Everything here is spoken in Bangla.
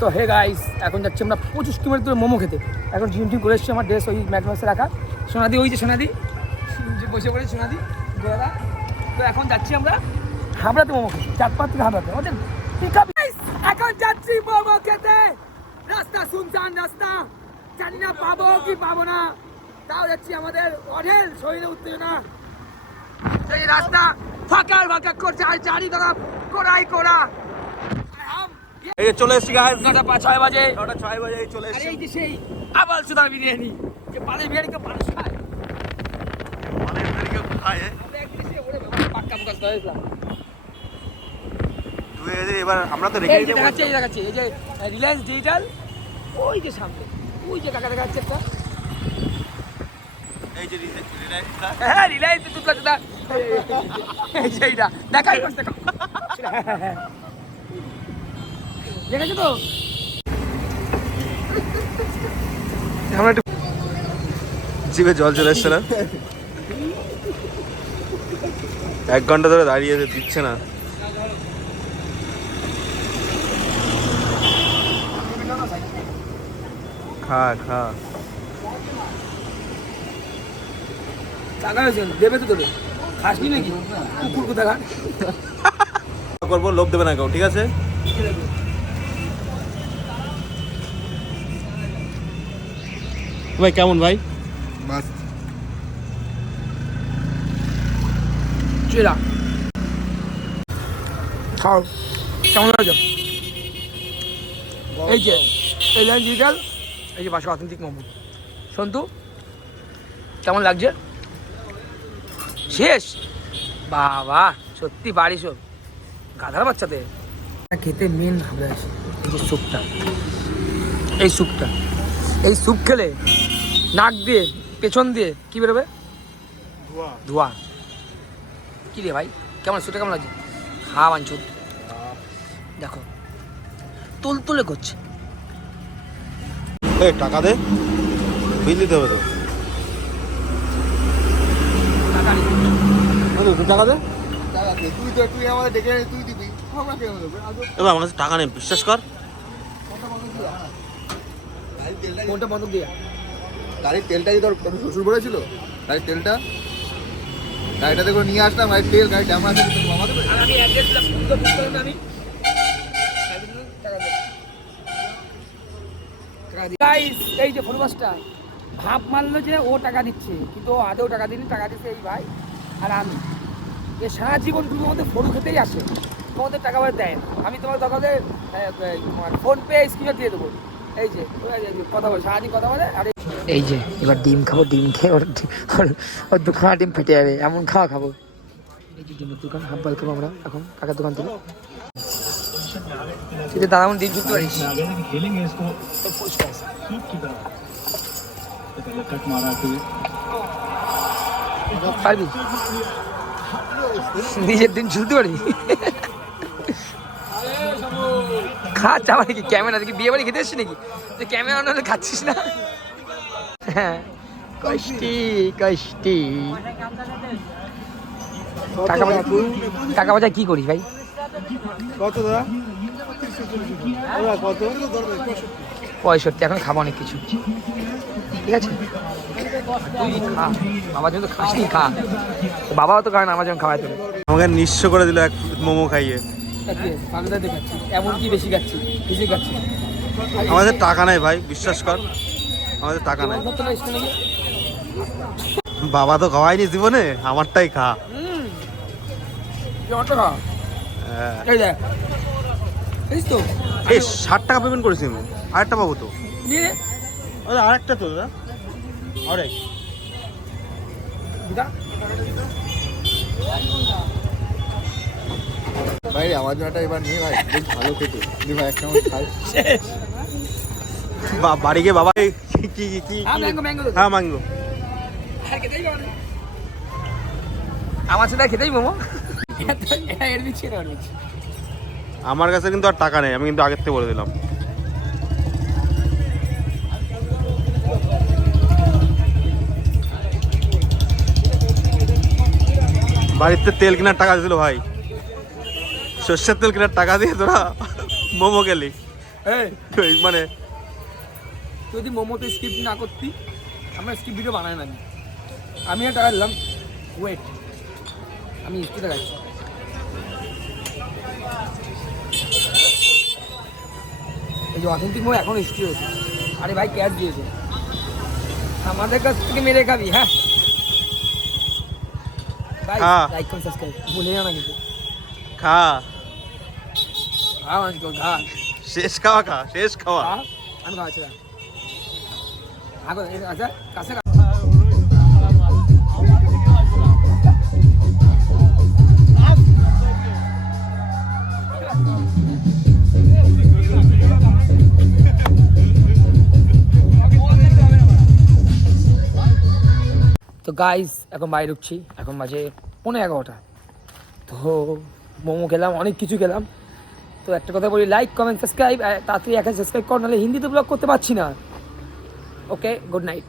তো হে গাইস, এখন যাচ্ছি আমরা 25 কিলোমিটার দূরে মোমো খেতে। এখন জিম টিম করে এসেছি, আমার ড্রেস ওই ম্যাকডোনাল্ডসে রাখা। সোনাদি ওই যে সোনাদি বসে পড়েছি, সোনাদি গোয়াদা। তো এখন যাচ্ছি আমরা হাবড়াতে মোমো খেতে, চাঁদপাড় থেকে হাবড়াতে। আমাদের এখন যাচ্ছি মোমো খেতে। রাস্তা শুনশান রাস্তা, জানি না পাবো কি পাবো না, তাও যাচ্ছি। আমাদের অঢেল শরীরে উত্তেজনা, এই রাস্তা ফাঁকা ফাঁকা করছে, আর চারিদিকে কোড়াই কোড়া। এই যে চলে এসেছি গাইস, 9:06 বাজে, 9:06 বাজে চলে আরে এসেছি। এই যে সেই আবাল সুদার বিরিয়ানি, যে পালে বিরিয়ানি কেউ মানুষ খায়। অনেক তারিখে খায় আমরা একদিন এসে ওরে বাবা পাক্কা মুখাস হয়েছিলাম। তুই এই যে এবার আমরা তো রেখে দিতে দেখাচ্ছি, এই দেখাচ্ছি, এই যে রিলায়েন্স ডিজিটাল, ওই যে সামনে, ওই যে কাকা দেখাচ্ছে একটা। এই যে রিলায়েন্সটা, হ্যাঁ রিলায়েন্স দুটো দুটো, এই যে এইটা দেখাই করতে দেখেছো তো। আমরা একটু জিভে জল চলে এসছে না, 1 ঘন্টা ধরে দাঁড়িয়ে দিচ্ছে না। খা খা, টাকা হয়েছে দেবে তো দেবে, খাসনি নাকি কুকুর কোথা খান। করবো, লোভ দেবে না কেউ, ঠিক আছে? ভাই কেমন ভাই? চেরা খাও, কেমন লাগছে? এই যে রিলায়েন্স ডিজিটাল, এই যে বাসা অথেন্টিক মোমো। সন্তু কেমন লাগছে? শেষ বাবা, সত্যি বাড়ি সব গাধার বাচ্চাদের খেতে মেন ভাবে আসে। এই যে স্যুপটা, এই স্যুপটা, এই স্যুপ খেলে নাক দিয়ে পেছন দিয়ে কি বেরোবে? ধোয়া। কি রে ভাই, কেমন স্যুপটা কেমন লাগছে? খা বাঞ্চুর, দেখো তুল তুলে করছে। এই টাকা দে, বিল দিতে হবে তো। টাকা নেই। টাকা দে, তুই আমাদের ডেকে তুই দিবি, আমরা কেন দেবো? এবার আমার কাছে টাকা নেই, বিশ্বাস কর। কোনটা বন্ধক দিয়া? গাড়ির তেলটা কি তোর শ্বশুর বলেছিল? গাড়ির তেলটা গাড়িটাতে করে নিয়ে আসলাম, গাড়ির তেল, গাড়ি ড্যাম আছে, মামা দেবে। আর আমি অ্যাড্রেস আমি গাইস, এই যে ফলোয়ার্সটা ভাব মারলো যে ও টাকা দিচ্ছে, কিন্তু ও আদৌ টাকা দিনি, টাকা দিচ্ছে এই ভাই আর আমি। এ সারা জীবন তুমি আমাদের ফোন খেতেই আসে, তোমাদের টাকা পয়সা দেয় না। আমি তোমার দরকার ফোন পে স্ক্রিনে দিয়ে দেবো। এই যে কথা বলে সারাদিন কথা বলে। আর এই যে এবার ডিম খাবো, ডিম খেয়ে ওর দুখানা ডিম ফেটে যাবে, এমন খাওয়া খাবো। এই যে ডিমের দোকান, হাফ বয়েল খাবো আমরা এখন কাকার দোকান থেকে। ঠিক আছে দাদা, আমি ডিম ঢুকতে পারিস পারবি? নিজের দিন ঝুলতে পারি? খাচ্ছা আমার কি ক্যামেরা দেখি বিয়ে বাড়ি খেতে এসছি নাকি যে ক্যামেরা অন্য খাচ্ছিস না? হ্যাঁ কষ্টি কষ্টি। টাকা পয়সা কি করিস ভাই? কত দাদা? কত? 65। এখন খাবো অনেক কিছু, ঠিক আছে? তুই খা, বাবার জন্য খাসনি, খা। বাবাও তো খায় না, আমার জন্য খাওয়াই তোলে। আমাকে নিঃস্ব করে দিল এক মোমো খাইয়ে। দেখাচ্ছি এমন কি বেশি খাচ্ছি, বেশি খাচ্ছি। আমাদের টাকা নাই ভাই, বিশ্বাস কর, আমাদের টাকা নাই। বাবা তো খাওয়াইনি জীবনে, আমারটাই খা। এই দেখ, এই তো এই 60 টাকা পেমেন্ট করেছি আমি, আরেকটা পাবো তো। নিয়ে নে। আরেকটা তো দাদা, আরেক ভাই আমার জন্য এবার নিয়ে ভাই, বেশ ভালো খেতে দি ভাই, একটা আমার খাই। বাড়ি গিয়ে বাবা কি কি হ্যাঁ মাঙ্গো আমার সাথে খেতেই মোমো। এর দিচ্ছি না, আমার কাছে কিন্তু আর টাকা নেই, আমি কিন্তু আগের থেকে বলে দিলাম। বাড়িতে তেল কেনার টাকা দিয়েছিল ভাই, সর্ষের তেল কেনার টাকা দিয়ে তোরা মোমো গেলি এই ওই মানে তুই যদি মোমোতে স্কিপ না করতি আমরা স্কিপ ভিডিও বানাই না আমি আর টাকা দিলাম ওয়েট আমি স্কিপে দেখাচ্ছি এই যে অথেন্টিক মোমো এখন স্কিপ হয়েছে আরে ভাই ক্যাশ দিয়েছে আমাদের কাছ থেকে মেরে খাবি হ্যাঁ ভাই হ্যাঁ। লাইক করুন সাবস্ক্রাইব ভুলে না কিন্তু খা খা মানুষ খা শেষ খাওয়া খা শেষ খাওয়া খা আমি খাওয়াচ্ছি না আচ্ছা কাছে তো গাইস এখন বাইরে ঢুকছি এখন বাজে 11:15 তো মোমো খেলাম অনেক কিছু খেলাম তো একটা কথা বলি লাইক কমেন্ট সাবস্ক্রাইব তাড়াতাড়ি এখন সাবস্ক্রাইব কর নাহলে হিন্দিতে ব্লগ করতে পারছি না ওকে গুড নাইট